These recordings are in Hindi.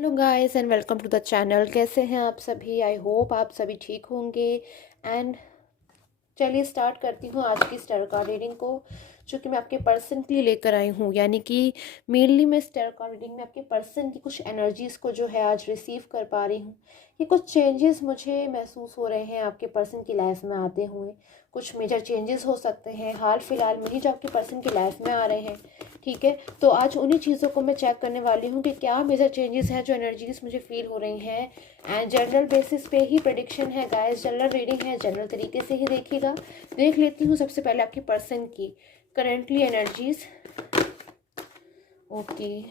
Hello guys and welcome to the channel. कैसे हैं आप सभी? आई होप आप सभी ठीक होंगे। एंड चलिए स्टार्ट करती हूँ आज की स्टार कार्ड रीडिंग को, जो कि मैं आपके पर्सन के लिए लेकर आई हूँ। यानी कि मेनली मैं स्टार कार्ड रीडिंग में आपके पर्सन की कुछ एनर्जीज़ को जो है आज रिसीव कर पा रही हूँ। ये कुछ चेंजेस मुझे महसूस हो रहे हैं आपके पर्सन की लाइफ में आते हुए। कुछ मेजर चेंजेस हो सकते हैं हाल फिलहाल में ही जो आपके पर्सन की लाइफ में आ रहे हैं। ठीक है, तो आज उन्हीं चीज़ों को मैं चेक करने वाली हूँ कि क्या मेजर चेंजेस हैं जो एनर्जीज मुझे फील हो रही हैं। एंड जनरल बेसिस पे ही प्रेडिक्शन है गाइस, जनरल रीडिंग है, जनरल तरीके से ही देखिएगा। देख लेती हूँ सबसे पहले आपकी पर्सन की करेंटली एनर्जीज। ओके,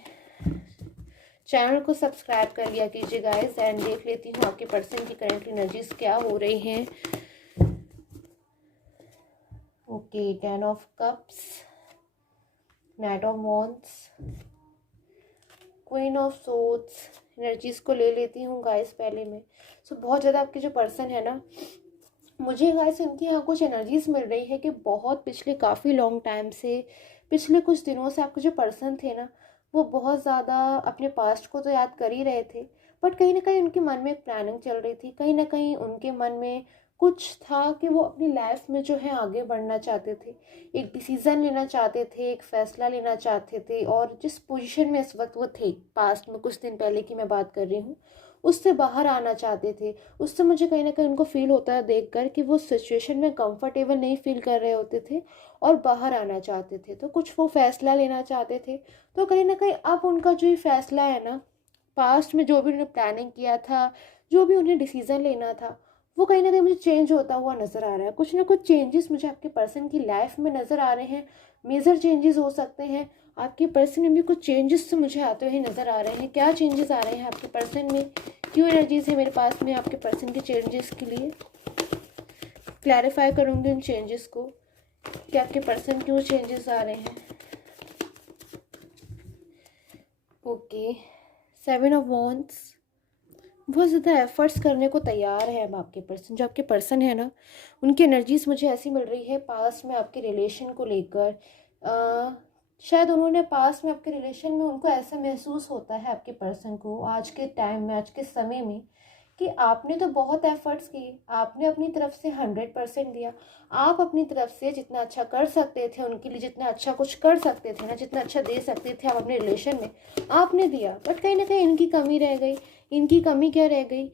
चैनल को सब्सक्राइब कर लिया कीजिए गाइस। एंड देख लेती हूँ आपके पर्सन की करेंटली एनर्जीज क्या हो रही हैं। Okay, 10 of cups, night of wands, queen of swords energies को ले लेती हूँ गाइस पहले में। बहुत ज़्यादा आपके जो पर्सन है ना, मुझे गाइस इनकी यहाँ कुछ एनर्जीज मिल रही है कि बहुत पिछले काफ़ी लॉन्ग टाइम से, पिछले कुछ दिनों से आपके जो पर्सन थे ना, वो बहुत ज़्यादा अपने पास्ट को तो याद कर ही रहे थे। बट कहीं ना कहीं उनके मन में एक प्लानिंग चल रही थी, कहीं ना कहीं उनके मन में कुछ था कि वो अपनी लाइफ में जो है आगे बढ़ना चाहते थे, एक डिसीज़न लेना चाहते थे, एक फ़ैसला लेना चाहते थे। और जिस पोजीशन में इस वक्त वो थे, पास्ट में कुछ दिन पहले की मैं बात कर रही हूँ, उससे बाहर आना चाहते थे। उससे मुझे कहीं ना कहीं उनको फील होता है देखकर कि वो सिचुएशन में कंफर्टेबल नहीं फील कर रहे होते थे और बाहर आना चाहते थे। तो कुछ वो फैसला लेना चाहते थे। तो कहीं ना कहीं अब उनका जो ये फैसला है ना, पास्ट में जो भी उन्होंने प्लानिंग किया था, जो भी उन्हें डिसीज़न लेना था, वो कहीं ना कहीं मुझे चेंज होता हुआ नज़र आ रहा है। कुछ ना कुछ चेंजेस मुझे आपके पर्सन की लाइफ में नज़र आ रहे हैं। मेजर चेंजेस हो सकते हैं। आपके पर्सन में भी कुछ चेंजेस मुझे आते हुए नज़र आ रहे हैं। क्या चेंजेस आ रहे हैं आपके पर्सन में, क्यों एनर्जीज है मेरे पास में आपके पर्सन के चेंजेस के लिए, क्लैरिफाई करूँगी उन चेंजेस को कि आपके पर्सन क्यों चेंजेस आ रहे हैं। ओके, 7 ऑफ वॉन्ड्स, बहुत ज़्यादा एफर्ट्स करने को तैयार है अब आपके पर्सन। जो आपके पर्सन है ना, उनकी एनर्जीज मुझे ऐसी मिल रही है पास में आपके रिलेशन को लेकर। शायद उन्होंने पास में आपके रिलेशन में, उनको ऐसा महसूस होता है आपके पर्सन को आज के टाइम में, आज के समय में, कि आपने तो बहुत एफर्ट्स किए, आपने अपनी तरफ से 100% दिया। आप अपनी तरफ से जितना अच्छा कर सकते थे उनके लिए, जितना अच्छा कुछ कर सकते थे ना, जितना अच्छा दे सकते थे आप अपने रिलेशन में, आपने दिया। बट कहीं ना कहीं इनकी कमी रह गई। इनकी कमी क्या रह गई?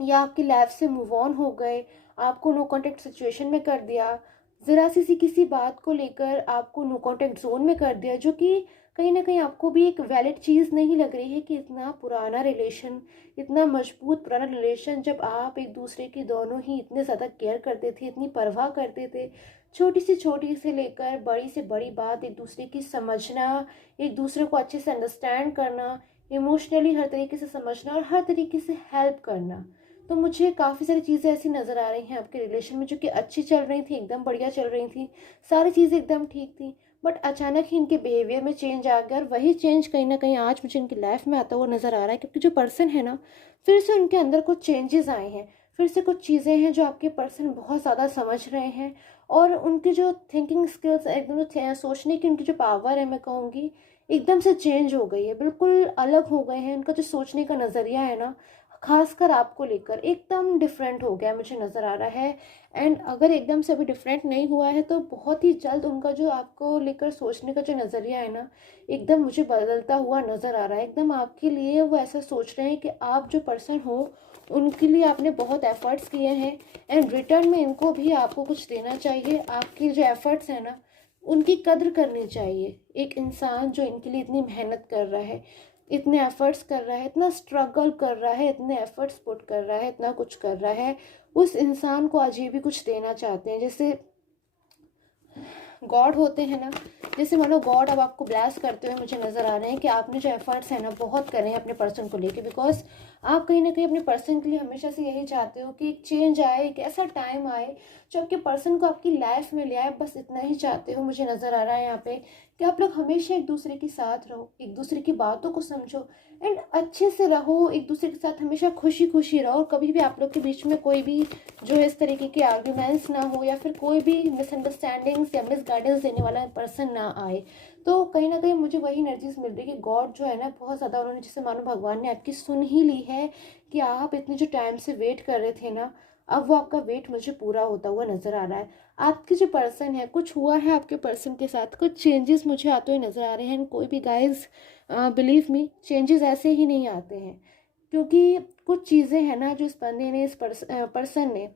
या आपकी लाइफ से मूव ऑन हो गए, आपको नो कॉन्टेक्ट सिचुएशन में कर दिया, ज़रा सी किसी बात को लेकर आपको नो कॉन्टेक्ट जोन में कर दिया, जो कि कहीं ना कहीं आपको भी एक वैलिड चीज़ नहीं लग रही है कि इतना पुराना रिलेशन, इतना मजबूत पुराना रिलेशन, जब आप एक दूसरे की दोनों ही इतने ज़्यादा केयर करते थे, इतनी परवाह करते थे, छोटी से लेकर बड़ी से बड़ी बात एक दूसरे की समझना, एक दूसरे को अच्छे से अंडरस्टैंड करना, इमोशनली हर तरीके से समझना और हर तरीके से हेल्प करना। तो मुझे काफ़ी सारी चीज़ें ऐसी नज़र आ रही हैं आपके रिलेशन में, जो कि अच्छी चल रही थी, एकदम बढ़िया चल रही थी, सारी चीज़ें एकदम ठीक थी। बट अचानक ही इनके बिहेवियर में चेंज आ गया, और वही चेंज कहीं ना कहीं आज मुझे इनकी लाइफ में आता हुआ नज़र आ रहा है। क्योंकि जो पर्सन है ना, फिर से उनके अंदर कुछ चेंजेस आए हैं, फिर से कुछ चीज़ें हैं जो आपके पर्सन बहुत ज़्यादा समझ रहे हैं। और उनकी जो थिंकिंग स्किल्स, एकदम जो सोचने की उनकी जो पावर है, मैं कहूँगी एकदम से चेंज हो गई है, बिल्कुल अलग हो गए हैं। उनका जो सोचने का नज़रिया है ना, खासकर आपको लेकर एकदम डिफरेंट हो गया मुझे नज़र आ रहा है। एंड अगर एकदम से अभी डिफरेंट नहीं हुआ है, तो बहुत ही जल्द उनका जो आपको लेकर सोचने का जो नज़रिया है ना, एकदम मुझे बदलता हुआ नज़र आ रहा है। एकदम आपके लिए वो ऐसा सोच रहे हैं कि आप जो पर्सन हो, उनके लिए आपने बहुत एफर्ट्स किए हैं, एंड रिटर्न में इनको भी आपको कुछ देना चाहिए। आपकी जो एफर्ट्स है ना, उनकी कद्र करनी चाहिए। एक इंसान जो इनके लिए इतनी मेहनत कर रहा है, इतने एफर्ट्स कर रहा है, इतना स्ट्रगल कर रहा है, इतने एफर्ट्स पुट कर रहा है, इतना कुछ कर रहा है, उस इंसान को आज ये भी कुछ देना चाहते हैं। जैसे गॉड होते हैं ना, जैसे मानो गॉड अब आपको ब्लेस करते हुए मुझे नज़र आ रहे हैं कि आपने जो एफर्ट्स हैं ना बहुत करे हैं अपने पर्सन को लेके। बिकॉज आप कहीं ना कहीं अपने पर्सन के लिए हमेशा से यही चाहते हो कि एक चेंज आए, एक ऐसा टाइम आए जो आपके पर्सन को आपकी लाइफ में ले आए। बस इतना ही चाहते हो, मुझे नज़र आ रहा है यहाँ पे कि आप लोग हमेशा एक दूसरे के साथ रहो, एक दूसरे की बातों को समझो एंड अच्छे से रहो, एक दूसरे के साथ हमेशा खुशी खुशी रहो। कभी भी आप लोग के बीच में कोई भी जो है इस तरीके के आर्ग्यूमेंट्स ना हो, या फिर कोई भी मिसअंडरस्टैंडिंग्स या मिस गाइडेंस देने वाला पर्सन ना आए। तो कहीं ना कहीं मुझे वही एनर्जीज मिल रही है कि गॉड जो है ना बहुत ज़्यादा उन्होंने, जैसे मानो भगवान ने आपकी सुन ही ली है कि आप इतने जो टाइम से वेट कर रहे थे ना, अब वो आपका वेट मुझे पूरा होता हुआ नज़र आ रहा है। आपके जो पर्सन है, कुछ हुआ है आपके पर्सन के साथ, कुछ चेंजेस मुझे आते हुए नज़र आ रहे हैं। कोई भी गाइज बिलीव मी, चेंजेस ऐसे ही नहीं आते हैं, क्योंकि कुछ चीज़ें हैं ना जो इस बंदे ने, इस पर्सन ने,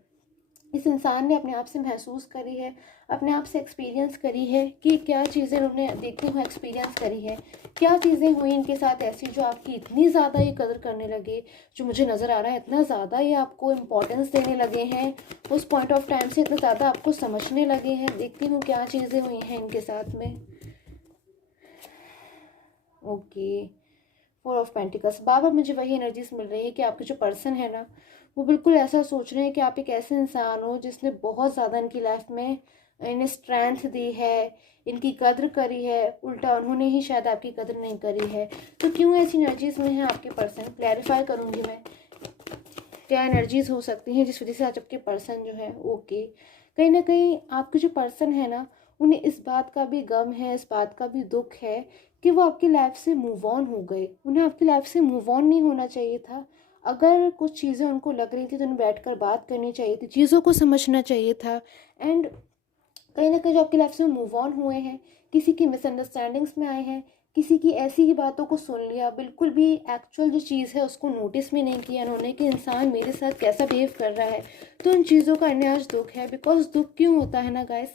इस इंसान ने अपने आप से महसूस करी है, अपने आप से एक्सपीरियंस करी है कि क्या चीज़ें उन्होंने देखती हुई एक्सपीरियंस करी है, क्या चीज़ें हुई इनके साथ ऐसी जो आपकी इतनी ज़्यादा ये कदर करने लगे। जो मुझे नज़र आ रहा है इतना ज़्यादा ये आपको इम्पोर्टेंस देने लगे हैं, उस पॉइंट ऑफ टाइम से इतना ज़्यादा आपको समझने लगे हैं। देखती हूँ क्या चीज़ें हुई हैं इनके साथ में। Okay, 4 of pentacles. बार बार मुझे वही एनर्जीज मिल रही है कि आपके जो पर्सन है ना, वो बिल्कुल ऐसा सोच रहे हैं कि आप एक ऐसे इंसान हो जिसने बहुत ज़्यादा इनकी लाइफ में इन्हें स्ट्रेंथ दी है, इनकी कद्र करी है, उल्टा उन्होंने ही शायद आपकी कद्र नहीं करी है। तो क्यों ऐसी एनर्जीज में है आपके पर्सन, क्लैरिफाई करूँगी मैं क्या एनर्जीज हो सकती हैं जिस वजह से आज आपके पर्सन जो है। ओके, कहीं ना कहीं आपके जो पर्सन है ना, उन्हें इस बात का भी गम है, इस बात का भी दुख है कि वो आपकी लाइफ से मूव ऑन हो गए। उन्हें आपकी लाइफ से मूव ऑन नहीं होना चाहिए था। अगर कुछ चीज़ें उनको लग रही थी तो उन्हें बैठकर बात करनी चाहिए थी, चीज़ों को समझना चाहिए था। एंड कहीं ना कहीं जो आपकी लाइफ से मूव ऑन हुए हैं, किसी की मिसअंडरस्टैंडिंग्स में आए हैं, किसी की ऐसी ही बातों को सुन लिया, बिल्कुल भी एक्चुअल जो चीज़ है उसको नोटिस भी नहीं किया उन्होंने कि इंसान मेरे साथ कैसा बिहेव कर रहा है। तो उन चीज़ों का इन्हें आज दुख है। बिकॉज दुख क्यों होता है ना गाइस,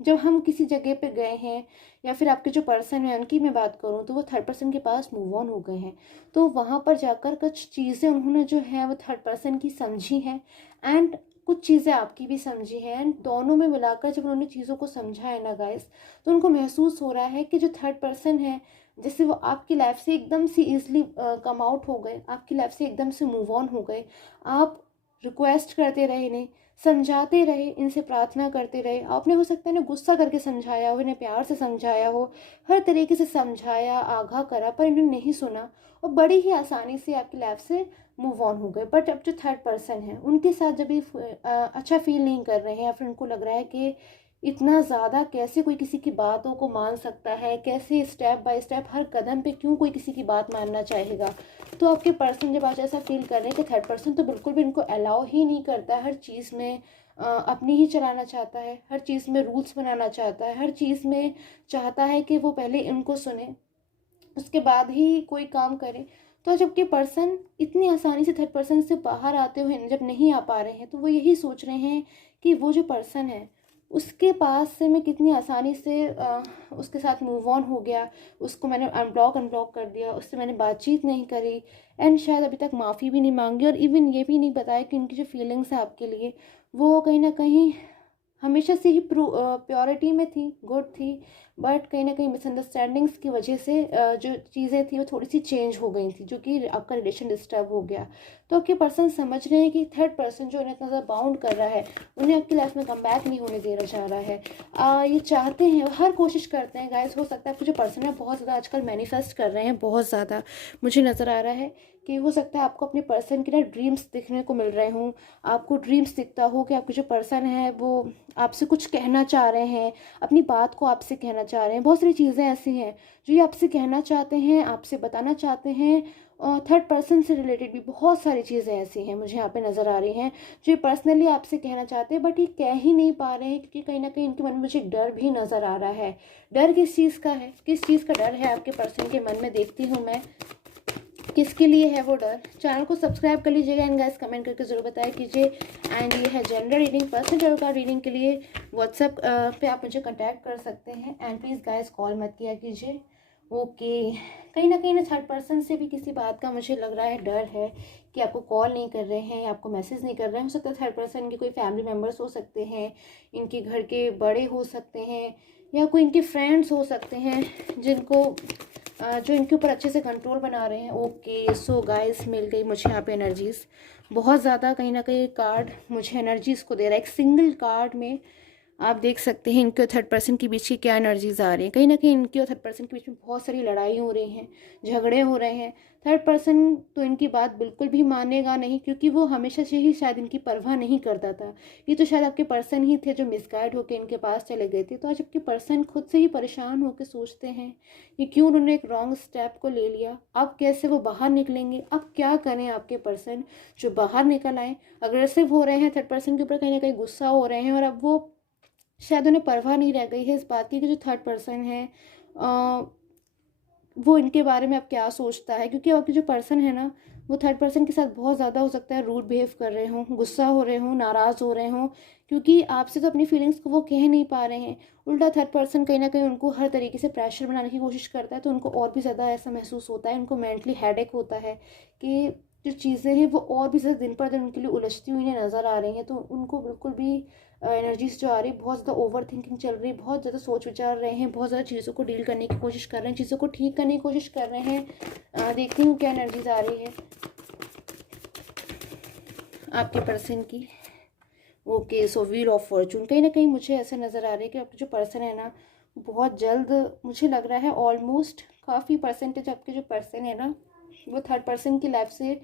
जब हम किसी जगह पे गए हैं, या फिर आपके जो पर्सन है उनकी मैं बात करूँ तो वो थर्ड पर्सन के पास मूव ऑन हो गए हैं, तो वहाँ पर जाकर कुछ चीज़ें उन्होंने जो है वो थर्ड पर्सन की समझी हैं, एंड कुछ चीज़ें आपकी भी समझी हैं। एंड दोनों में मिलाकर जब उन्होंने चीज़ों को समझा है ना गाइस, तो उनको महसूस हो रहा है कि जो थर्ड पर्सन है, जैसे वो आपकी लाइफ से एकदम से ईजिली कम आउट हो गए, आपकी लाइफ से एकदम से मूव ऑन हो गए। आप रिक्वेस्ट करते रहे, इन्हें समझाते रहे, इनसे प्रार्थना करते रहे, आपने हो सकता है ना गुस्सा करके समझाया हो, इन्हें प्यार से समझाया हो, हर तरीके से समझाया, आगाह करा, पर इन्होंने नहीं सुना और बड़ी ही आसानी से आपकी लाइफ से मूव ऑन हो गए। बट अब जो थर्ड पर्सन है उनके साथ जब ये अच्छा फील नहीं कर रहे हैं, या फिर उनको लग रहा है कि इतना ज़्यादा कैसे कोई किसी की बातों को मान सकता है, कैसे स्टेप बाय स्टेप हर कदम पे क्यों कोई किसी की बात मानना चाहेगा। तो आपके पर्सन जब आज ऐसा फील कर रहे हैं कि थर्ड पर्सन तो बिल्कुल भी इनको अलाउ ही नहीं करता है, हर चीज़ में अपनी ही चलाना चाहता है, हर चीज़ में रूल्स बनाना चाहता है, हर चीज़ में चाहता है कि वो पहले इनको सुने उसके बाद ही कोई काम करे। तो जबकि पर्सन इतनी आसानी से थर्ड पर्सन से बाहर आते हुए जब नहीं आ पा रहे हैं, तो वो यही सोच रहे हैं कि वो जो पर्सन है उसके पास से मैं कितनी आसानी से उसके साथ मूव ऑन हो गया, उसको मैंने अनब्लॉक कर दिया, उससे मैंने बातचीत नहीं करी, एंड शायद अभी तक माफ़ी भी नहीं मांगी, और इवन ये भी नहीं बताया कि उनकी जो फीलिंग्स है आपके लिए वो कहीं ना कहीं हमेशा से ही प्योरिटी में थी, गुड थी, बट कहीं ना कहीं मिसअंडरस्टैंडिंग्स की वजह से जो चीज़ें थी वो थोड़ी सी चेंज हो गई थी, जो कि आपका रिलेशन डिस्टर्ब हो गया। तो आपके पर्सन समझ रहे हैं कि थर्ड पर्सन जो उन्हें इतना ज़्यादा बाउंड कर रहा है, उन्हें आपकी लाइफ में कम बैक नहीं होने देना चाह रहा है। ये चाहते हैं, हर कोशिश करते हैं गाइस। हो सकता है आपके जो पर्सन है बहुत ज़्यादा आजकल मैनिफेस्ट कर रहे हैं, बहुत ज़्यादा मुझे नज़र आ रहा है कि हो सकता है आपको अपने पर्सन के ना ड्रीम्स दिखने को मिल रहे हों, आपको ड्रीम्स दिखता हो कि आपके जो पर्सन है वो आपसे कुछ कहना चाह रहे हैं, अपनी बात को आपसे कहना चाह रहे हैं। बहुत सारी चीज़ें ऐसी हैं जो ये आपसे कहना चाहते हैं, आपसे बताना चाहते हैं, और थर्ड पर्सन से रिलेटेड भी बहुत सारी चीज़ें ऐसी हैं मुझे यहाँ पे नज़र आ रही हैं जो ये पर्सनली आपसे कहना चाहते हैं, बट ये कह ही नहीं पा रहे हैं, क्योंकि कहीं ना कहीं इनके मन में मुझे एक डर भी नज़र आ रहा है। डर किस चीज़ का है, किस चीज़ का डर है आपके पर्सन के मन में, देखती हूँ मैं किसके लिए है वो डर। चैनल को सब्सक्राइब कर लीजिएगा, एंड गाइस कमेंट करके ज़रूर बताया कीजिए। एंड ये है general reading, personal tarot card reading के लिए व्हाट्सएप पे आप मुझे कांटेक्ट कर सकते हैं, एंड प्लीज़ गाइस कॉल मत किया कीजिए। ओके, कहीं ना थर्ड पर्सन से भी किसी बात का मुझे लग रहा है डर है कि आपको कॉल नहीं कर रहे हैं, आपको मैसेज नहीं कर रहे हैं। हो सकता है थर्ड पर्सन के कोई फैमिली मेम्बर्स हो सकते हैं, इनके घर के बड़े हो सकते हैं, या कोई इनके फ्रेंड्स हो सकते हैं जिनको जो इनके ऊपर अच्छे से कंट्रोल बना रहे हैं। ओके, सो गाइस मिल गई मुझे यहाँ पे एनर्जीज बहुत ज़्यादा। कहीं ना कहीं कार्ड मुझे एनर्जीज को दे रहा है, एक सिंगल कार्ड में आप देख सकते हैं इनके और थर्ड पर्सन के बीच की क्या एनर्जीज आ रही हैं। कहीं ना कहीं इनके और थर्ड पर्सन के बीच में बहुत सारी लड़ाई हो रही हैं, झगड़े हो रहे हैं। थर्ड पर्सन तो इनकी बात बिल्कुल भी मानेगा नहीं, क्योंकि वो हमेशा से ही शायद इनकी परवाह नहीं करता था। ये तो शायद आपके पर्सन ही थे जो मिसगाइड होकर इनके पास चले गए थे। तो आज आपके पर्सन खुद से ही परेशान होकर सोचते हैं कि क्यों उन्होंने एक रॉन्ग स्टेप को ले लिया, अब कैसे वो बाहर निकलेंगे, अब क्या करें आपके पर्सन जो बाहर निकल आए। अग्रेसिव हो रहे हैं, थर्ड पर्सन के ऊपर कहीं ना कहीं गुस्सा हो रहे हैं, और अब वो शायद उन्हें परवाह नहीं रह गई है इस बात की कि जो थर्ड पर्सन है वो इनके बारे में अब क्या सोचता है। क्योंकि आपके जो पर्सन है ना, वो थर्ड पर्सन के साथ बहुत ज़्यादा हो सकता है रूड बिहेव कर रहे हों, गुस्सा हो रहे हों, नाराज़ हो रहे हों, क्योंकि आपसे तो अपनी फीलिंग्स को वो कह नहीं पा रहे हैं। उल्टा थर्ड पर्सन कहीं ना कहीं उनको हर तरीके से प्रेशर बनाने की कोशिश करता है, तो उनको और भी ज़्यादा ऐसा महसूस होता है, उनको मेंटली हेडेक होता है कि जो चीज़ें हैं वो और भी ज़्यादा दिन पर दिन उनके लिए उलझती हुई नज़र आ रही हैं। तो उनको बिल्कुल भी एनर्जीज जो आ रही है, बहुत ज़्यादा ओवर थिंकिंग चल रही है, बहुत ज़्यादा सोच विचार रहे हैं, बहुत ज़्यादा चीज़ों को डील करने की कोशिश कर रहे हैं, चीज़ों को ठीक करने की कोशिश कर रहे हैं। देखती हूँ क्या एनर्जीज आ रही है आपके पर्सन की। Okay, so wheel of Fortune, कहीं ना कहीं मुझे ऐसा नज़र आ रहा है कि आपका जो पर्सन है ना, बहुत जल्द, मुझे लग रहा है ऑलमोस्ट काफ़ी परसेंटेज आपके जो पर्सन है ना, वो थर्ड पर्सन की लाइफ से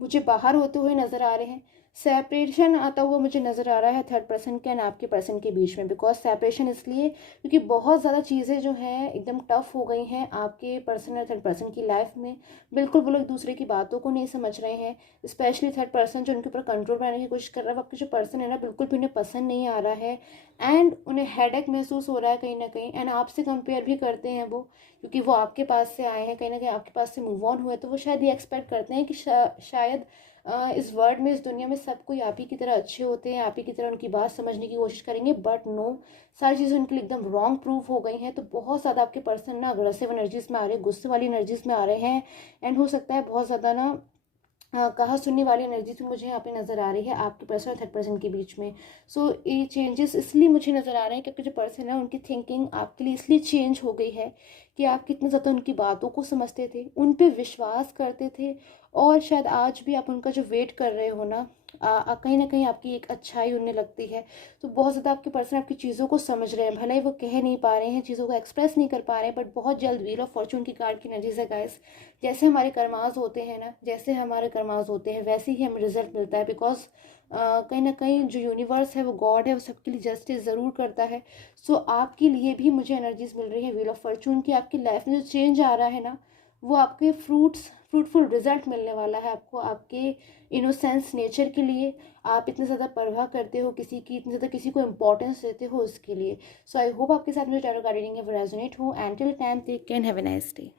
मुझे बाहर होते हुए नज़र आ रहे हैं। सेपरेशन आता हुआ मुझे नज़र आ रहा है थर्ड पर्सन के एंड आपके पर्सन के बीच में। बिकॉज सेपरेशन इसलिए क्योंकि बहुत ज़्यादा चीज़ें जो हैं एकदम टफ हो गई हैं आपके पर्सन और थर्ड पर्सन की लाइफ में। बिल्कुल वो लोग एक दूसरे की बातों को नहीं समझ रहे हैं। स्पेशली थर्ड पर्सन जो उनके ऊपर कंट्रोल बनाने की कोशिश कर रहा है, वो आपके जो पर्सन है ना, बिल्कुल भी उन्हें पसंद नहीं आ रहा है। एंड उन्हें हेडेक महसूस हो रहा है कहीं ना कहीं, एंड आपसे कंपेयर भी करते हैं वो, क्योंकि वो आपके पास से आए हैं, कहीं ना कहीं आपके पास से मूव ऑन हुए, तो वो शायद ये एक्सपेक्ट करते हैं कि शायद इस वर्ल्ड में, इस दुनिया में सब कोई आप ही की तरह अच्छे होते हैं, आप ही की तरह उनकी बात समझने की कोशिश करेंगे। बट नो, सारी चीज़ें उनके लिए एकदम रॉन्ग प्रूफ हो गई हैं। तो बहुत ज़्यादा आपके पर्सन ना अग्रेसिव एनर्जीज में आ रहे हैं, गुस्से वाली एनर्जीज में आ रहे हैं, एंड हो सकता है बहुत ज़्यादा ना कहा सुनने वाली एनर्जी तो मुझे यहाँ पे नज़र आ रही है आपके पर्सन और थर्ड पर्सन के बीच में। सो ये चेंजेस इसलिए मुझे नज़र आ रहे हैं क्योंकि जो पर्सन है उनकी थिंकिंग आपके लिए इसलिए चेंज हो गई है कि आप कितने ज़्यादा उनकी बातों को समझते थे, उन पे विश्वास करते थे, और शायद आज भी आप उनका जो वेट कर रहे हो ना, कहीं ना कहीं आपकी एक अच्छाई उन्हें लगती है। तो बहुत ज़्यादा आपके पर्सन आपकी चीज़ों को समझ रहे हैं, भले ही वो कह नहीं पा रहे हैं, चीज़ों को एक्सप्रेस नहीं कर पा रहे हैं, बट बहुत जल्द व्हील ऑफ फॉर्चून की कार्ड की एनर्जी है गाइस। जैसे हमारे कर्माज होते हैं ना, जैसे हमारे कर्माज होते हैं वैसे ही हमें रिजल्ट मिलता है। बिकॉज कहीं ना कहीं जो यूनिवर्स है, वो गॉड है, वो सबके लिए जस्टिस ज़रूर करता है। सो आपके लिए भी मुझे एनर्जीज मिल रही है व्हील ऑफ फॉर्चून की। आपकी लाइफ में जो चेंज आ रहा है ना, वो आपके फ्रूटफुल रिजल्ट मिलने वाला है आपको, आपके इनोसेंस नेचर के लिए। आप इतने ज़्यादा परवाह करते हो किसी की, इतने ज़्यादा किसी को इंपॉर्टेंस देते हो उसके लिए। सो आई होप आपके साथ जो टैरो कार्ड रीडिंग है वो रेजोनेट हो। And till time take care, have a nice day.